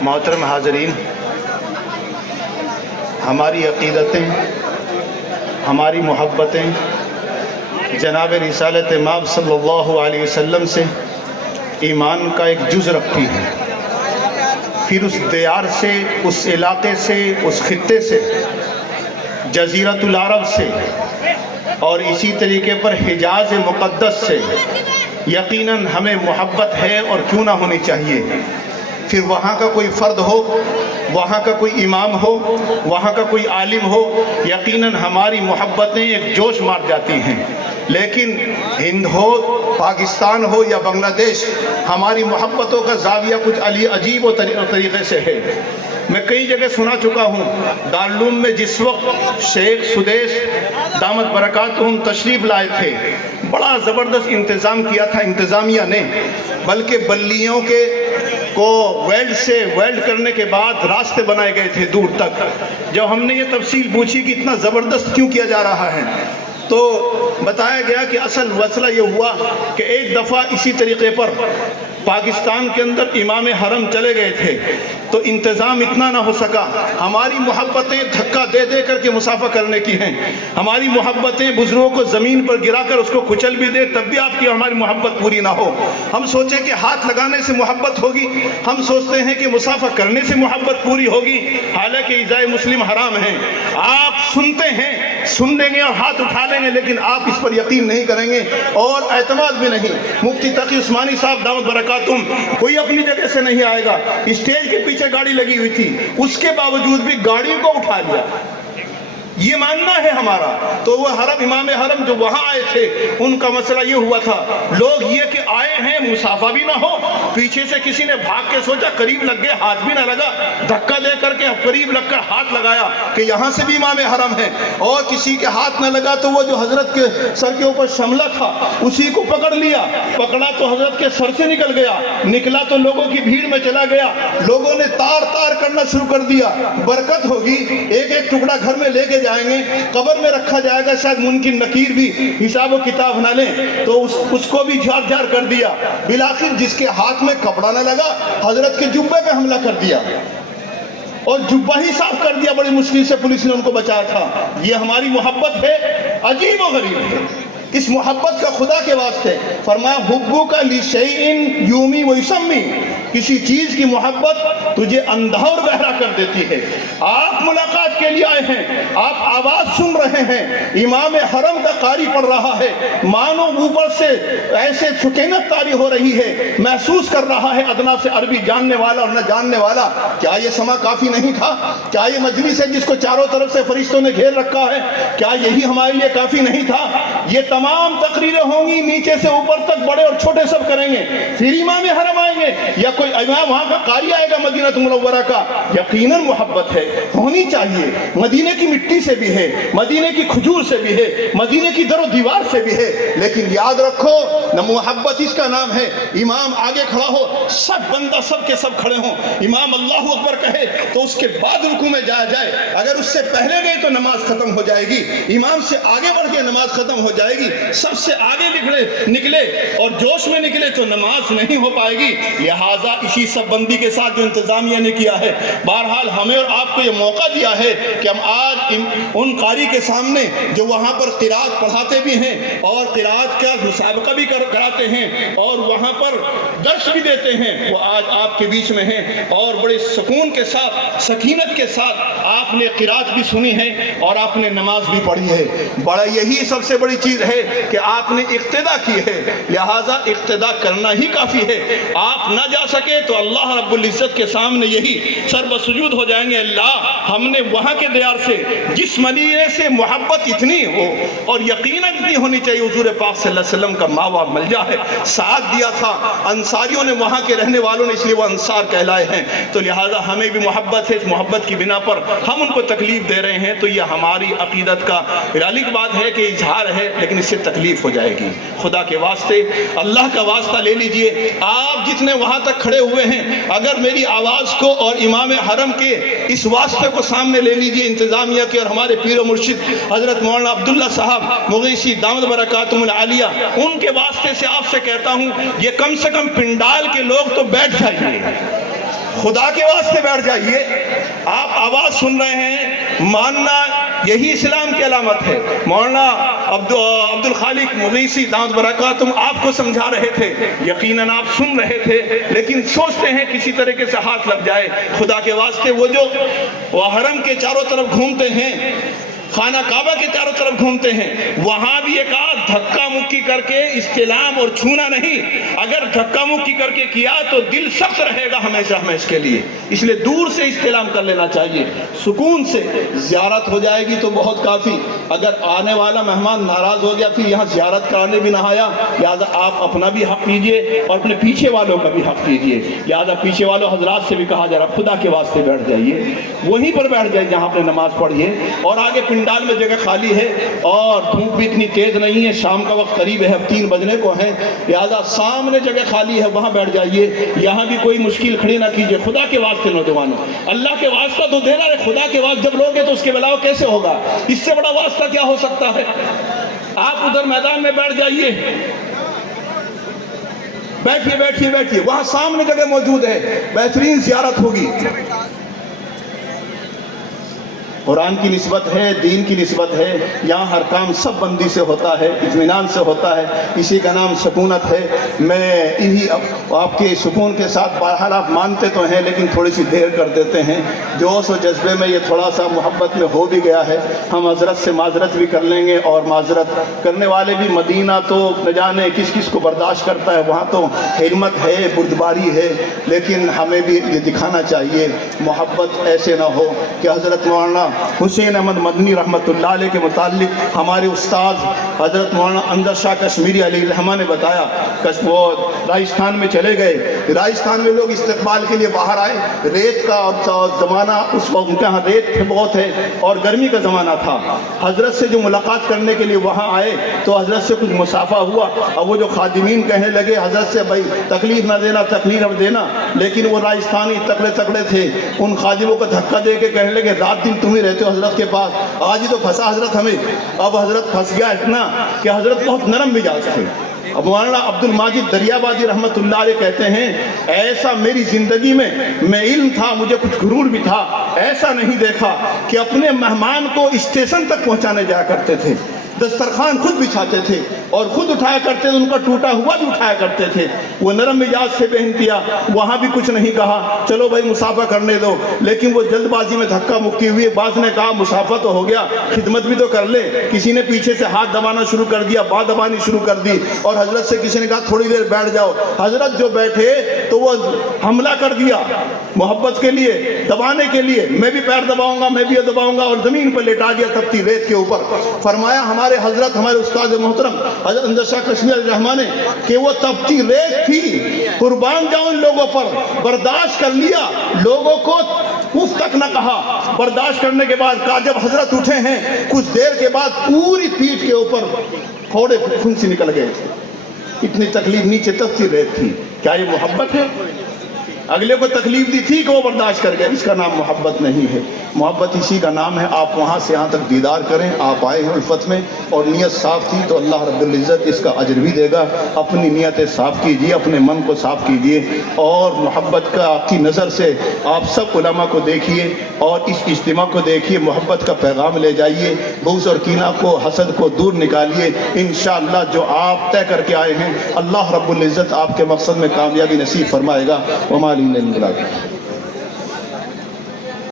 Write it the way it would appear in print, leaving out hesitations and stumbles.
محترم حاضرین، ہماری عقیدتیں، ہماری محبتیں جناب رسالت مآب صلی اللہ علیہ وسلم سے ایمان کا ایک جز رکھتی ہیں۔ پھر اس دیار سے، اس علاقے سے، اس خطے سے، جزیرۃ العرب سے، اور اسی طریقے پر حجاز مقدس سے یقیناً ہمیں محبت ہے اور کیوں نہ ہونی چاہیے۔ پھر وہاں کا کوئی فرد ہو، وہاں کا کوئی امام ہو، وہاں کا کوئی عالم ہو، یقیناً ہماری محبتیں ایک جوش مار جاتی ہیں۔ لیکن ہند ہو، پاکستان ہو یا بنگلہ دیش، ہماری محبتوں کا زاویہ کچھ عجیب و طریقے سے ہے۔ میں کئی جگہ سنا چکا ہوں، دارالعلوم میں جس وقت شیخ سدیس دامت برکاتہم تشریف لائے تھے، بڑا زبردست انتظام کیا تھا انتظامیہ نے، بلکہ بلیوں کو ویلڈ کرنے کے بعد راستے بنائے گئے تھے دور تک۔ جب ہم نے یہ تفصیل پوچھی کہ اتنا زبردست کیوں کیا جا رہا ہے، تو بتایا گیا کہ اصل مسئلہ یہ ہوا کہ ایک دفعہ اسی طریقے پر پاکستان کے اندر امام حرم چلے گئے تھے، تو انتظام اتنا نہ ہو سکا۔ ہماری محبتیں دھکا دے دے کر کے مسافہ کرنے کی ہیں، ہماری محبتیں بزرگوں کو زمین پر گرا کر اس کو کچل بھی دے تب بھی آپ کی ہماری محبت پوری نہ ہو۔ ہم سوچیں کہ ہاتھ لگانے سے محبت ہوگی، ہم سوچتے ہیں کہ مسافہ کرنے سے محبت پوری ہوگی، حالانکہ ایذاء مسلم حرام ہیں۔ آپ سنتے ہیں، سن لیں گے اور ہاتھ اٹھا لیں گے، لیکن آپ اس پر یقین نہیں کریں گے اور اعتماد بھی نہیں۔ مفتی تقی عثمانی صاحب دامت برکاتہم، کوئی اپنی جگہ سے نہیں آئے گا، اسٹیج کے پیچھے گاڑی لگی ہوئی تھی، اس کے باوجود بھی گاڑی کو اٹھا لیا۔ یہ ماننا ہے ہمارا۔ تو وہ امام حرم جو وہاں آئے تھے، ان کا مسئلہ یہ ہوا تھا، لوگ یہ کہ آئے ہیں مسافہ بھی نہ ہو، پیچھے سے کسی نے بھاگ کے سوچا قریب لگ گئے، ہاتھ بھی نہ لگا، دھکا دے کر کے قریب لگ کر ہاتھ لگایا کہ یہاں سے بھی امام حرم ہے، اور کسی کے ہاتھ نہ لگا تو وہ جو حضرت کے سر کے اوپر شملہ تھا اسی کو پکڑ لیا، پکڑا تو حضرت کے سر سے نکل گیا، نکلا تو لوگوں کی بھیڑ میں چلا گیا، لوگوں نے تار تار کرنا شروع کر دیا۔ برکت ہوگی، ایک ایک ٹکڑا گھر میں لے کے جائیں گے، قبر میں رکھا جائے گا، شاید منکر نکیر بھی حساب و کتاب نہ لیں، تو اس کو بھی جھاڑ جھاڑ کر دیا۔ بالآخر جس کے ہاتھ میں کپڑا نہ لگا، حضرت کے جبے پہ حملہ کر دیا اور جبہ ہی صاف کر دیا، بڑی مشکل سے پولیس نے ان کو بچایا تھا۔ یہ ہماری محبت ہے، عجیب و غریب ہے۔ اس محبت کا خدا کے واسطے فرمایا حبک لشیء یومی و یسمی، کسی چیز کی محبت تجھے اندھا اور بہرا کر دیتی ہے۔ آپ ملاقات کے لیے آئے ہیں، آپ آواز سن رہے ہیں، امام حرم کا قاری پڑھ رہا ہے، مانو اوپر سے ایسے سکینت طاری ہو رہی ہے، محسوس کر رہا ہے ادنا سے عربی جاننے والا اور نہ جاننے والا، کیا یہ سما کافی نہیں تھا؟ کیا یہ مجلس ہے جس کو چاروں طرف سے فرشتوں نے گھیر رکھا ہے، کیا یہی ہمارے لیے کافی نہیں تھا؟ یہ تمام تقریریں ہوں گی، نیچے سے اوپر تک بڑے اور چھوٹے سب کریں گے، پھر امام حرم آئیں گے یا کوئی امام وہاں کا قاری آئے گا مدینہ منورہ کا۔ یقیناً محبت ہے، ہونی چاہیے، مدینے کی مٹی سے بھی ہے، مدینے کی کھجور سے بھی ہے، مدینے کی در و دیوار سے بھی ہے، لیکن یاد رکھو نہ محبت اس کا نام ہے امام آگے کھڑا ہو، سب بندہ سب کے سب کھڑے ہوں، امام اللہ اکبر کہے تو اس کے بعد رکوع میں جایا جائے، اگر اس سے پہلے گئے تو نماز ختم ہو جائے گی، امام سے آگے بڑھ کے نماز ختم ہو جائے گی، سب سے آگے نکلے اور جوش میں نکلے تو نماز نہیں ہو پائے گی۔ لہٰذا اسی سب بندی کے ساتھ جو انتظامیہ نے کیا ہے، بہرحال ہمیں اور آپ کو یہ موقع دیا ہے کہ ہم آج ان قاری کے سامنے جو وہاں پر قرات پڑھاتے بھی ہیں اور قرات کا مسابقہ بھی کراتے ہیں اور وہاں پر درس بھی دیتے ہیں، وہ آج آپ کے بیچ میں ہیں، اور بڑے سکون کے ساتھ، سکینت کے ساتھ آپ نے قرات بھی سنی ہے اور آپ نے نماز بھی پڑھی ہے۔ بڑا یہی سب سے بڑی چیز ہے کہ آپ نے اقتدا کی ہے، لہٰذا اقتدا کرنا ہی کافی ہے۔ آپ نہ جا سکے تو اللہ رب العزت کے سامنے یہی سر بسجود ہو جائیں گے، اللہ ہم نے وہاں کے دیار سے جس مدینے سے محبت اتنی ہو اور یقیناً اتنی ہونی چاہیے، حضور پاک صلی اللہ علیہ وسلم کا ماوا ملجا ہے، ساتھ دیا تھا انصاریوں نے، وہاں کے رہنے والوں نے، اس لیے وہ انصار کہلائے ہیں، تو لہٰذا ہمیں بھی محبت ہے، اس محبت کی بنا پر ہم ان کو تکلیف دے رہے ہیں، تو یہ ہماری عقیدت کا علیق بات ہے کہ اظہار ہے، لیکن اس سے تکلیف ہو جائے گی۔ خدا کے واسطے اللہ کا واسطہ لے لیجئے، آپ جتنے سامنے وہاں تک کھڑے ہوئے ہیں، اگر میری آواز کو اور امام حرم کے اس واسطے کو سامنے لے لیجئے انتظامیہ کے اور ہمارے پیر و مرشد حضرت مولانا عبداللہ صاحب مغیثی دامت برکاتہم العالیہ، ان کے واسطے سے آپ سے کہتا ہوں یہ کم سے کم پنڈال کے لوگ تو بیٹھ جائیے، خدا کے واسطے بیٹھ جائیے۔ آپ آواز سن رہے ہیں، ماننا یہی اسلام کی علامت ہے۔ مولانا عبد الخالق مغیثی دامت برکاتہم آپ کو سمجھا رہے تھے، یقیناً آپ سن رہے تھے، لیکن سوچتے ہیں کسی طریقے سے ہاتھ لگ جائے۔ خدا کے واسطے وہ جو حرم کے چاروں طرف گھومتے ہیں، خانہ کعبہ کے چاروں طرف گھومتے ہیں، وہاں بھی ایک آدھ دھکا مکی کر کے استلام اور چھونا نہیں، اگر دھکا مکی کر کے کیا تو دل سخت رہے گا ہمیشہ ہمیشہ کے لیے، اس لیے دور سے استلام کر لینا چاہیے، سکون سے زیارت ہو جائے گی تو بہت کافی۔ اگر آنے والا مہمان ناراض ہو گیا پھر یہاں زیارت کرانے بھی نہ آیا، لہٰذا آپ اپنا بھی حق کیجئے اور اپنے پیچھے والوں کا بھی حق کیجئے، لہٰذا پیچھے والوں حضرات سے بھی کہا جا رہا خدا کے واسطے بیٹھ جائیے، وہیں پر بیٹھ جائیے جہاں اپنے نماز پڑھیے، اور آگے پنڈال میں جگہ خالی ہے اور دھوپ بھی اتنی تیز نہیں ہے، شام کا وقت قریب ہے، اب 3 بجنے کو ہیں، لہذا سامنے جگہ خالی ہے وہاں بیٹھ جائیے، یہاں بھی کوئی مشکل کھڑی نہ کیجئے۔ خدا کے واسطے نوجوانوں، اللہ کے واسطہ تو دینا ہے، خدا کے واسطے جب لوگے تو اس کے بلاؤ کیسے ہوگا؟ اس سے بڑا واسطہ کیا ہو سکتا ہے؟ آپ ادھر میدان میں بیٹھ جائیے، بیٹھیے بیٹھیے بیٹھیے، وہاں سامنے جگہ موجود ہے، بہترین زیارت ہوگی۔ قرآن کی نسبت ہے، دین کی نسبت ہے، یہاں ہر کام سب بندی سے ہوتا ہے، اطمینان سے ہوتا ہے، اسی کا نام سکونت ہے۔ میں انہی آپ کے سکون کے ساتھ بہرحال آپ مانتے تو ہیں لیکن تھوڑی سی دیر کر دیتے ہیں، جوش و جذبے میں یہ تھوڑا سا محبت میں ہو بھی گیا ہے، ہم حضرت سے معذرت بھی کر لیں گے، اور معذرت کرنے والے بھی مدینہ تو نہ جانے کس کس کو برداشت کرتا ہے، وہاں تو حرمت ہے، بردباری ہے، لیکن ہمیں بھی یہ دکھانا چاہیے محبت ایسے نہ ہو کہ حضرت مولانا حسین احمد مدنی رحمۃ اللہ علیہ کے متعلق ہمارے استاد حضرت مولانا انظر شاہ کشمیری علیہ الرحمہ نے بتایا، وہ راجستھان میں چلے گئے، راجستھان میں لوگ استقبال کے لیے باہر آئے، ریت کا زمانہ اس وقت ان کے یہاں ریت بہت ہے اور گرمی کا زمانہ تھا، حضرت سے جو ملاقات کرنے کے لیے وہاں آئے تو حضرت سے کچھ مسافہ ہوا، اور وہ جو خادمین کہنے لگے حضرت سے بھائی تکلیف نہ دینا تکلیف نہ دینا، لیکن وہ راجستھانی تکڑے تکڑے تھے، ان خادموں کو دھکا دے کے کہنے لگے رات دن تم ہی رہتے ہو حضرت کے پاس، آج ہی تو پھنسا حضرت ہمیں۔ اب حضرت پھنس گیا اتنا کہ حضرت بہت نرم مزاج تھے۔ اب مولانا عبد الماجد دریابادی رحمۃ اللہ علیہ کہتے ہیں ایسا میری زندگی میں علم تھا، مجھے کچھ غرور بھی تھا، ایسا نہیں دیکھا کہ اپنے مہمان کو اسٹیشن تک پہنچانے جایا کرتے تھے، دسترخوان خود بچھاتے تھے اور خود اٹھایا کرتے تھے، ان کا ٹوٹا ہوا بھی اٹھایا کرتے تھے، وہ نرم مزاج سے بے انتہا، وہاں بھی کچھ نہیں کہا چلو بھائی مسافہ کرنے دو، لیکن وہ جلد بازی میں دھکا مکی ہوئی، بعض نے کہا مسافہ تو ہو گیا خدمت بھی تو کر لے، کسی نے پیچھے سے ہاتھ دبانا شروع کر دیا، بات دبانی شروع کر دی، اور حضرت سے کسی نے کہا تھوڑی دیر بیٹھ جاؤ، حضرت جو بیٹھے تو وہ حملہ کر دیا محبت کے لیے، دبانے کے لیے، میں بھی پیر دباؤں گا میں بھی دباؤں گا، اور زمین پر لٹا دیا تپتی ریت کے اوپر۔ فرمایا ہمارے حضرت ہمارے استاد محترم حضرت انظر شاہ کشمیری علیہ الرحمہ نے کہ وہ تپتی ریت تھی، قربان جاؤں ان لوگوں پر، برداشت کر لیا، لوگوں کو اف تک نہ کہا، برداشت کرنے کے بعد کہا جب حضرت اٹھے ہیں کچھ دیر کے بعد پوری پیٹھ کے اوپر تھوڑے پھنسی نکل گئے تھے، اتنی تکلیف نیچے تپتی ریت تھی۔ کیا یہ محبت ہے؟ اگلے کو تکلیف دی تھی کہ وہ برداشت کر گئے، اس کا نام محبت نہیں ہے، محبت اسی کا نام ہے۔ آپ وہاں سے یہاں تک دیدار کریں، آپ آئے ہیں الفت میں اور نیت صاف تھی تو اللہ رب العزت اس کا اجر بھی دے گا۔ اپنی نیتیں صاف کیجئے، اپنے من کو صاف کیجئے، اور محبت کا آپ کی نظر سے آپ سب علماء کو دیکھیے اور اس اجتماع کو دیکھیے، محبت کا پیغام لے جائیے، بغض اور کینہ کو حسد کو دور نکالیے، انشاءاللہ جو آپ طے کر کے آئے ہیں اللہ رب العزت آپ کے مقصد میں کامیابی نصیب فرمائے گا۔ وما علیہ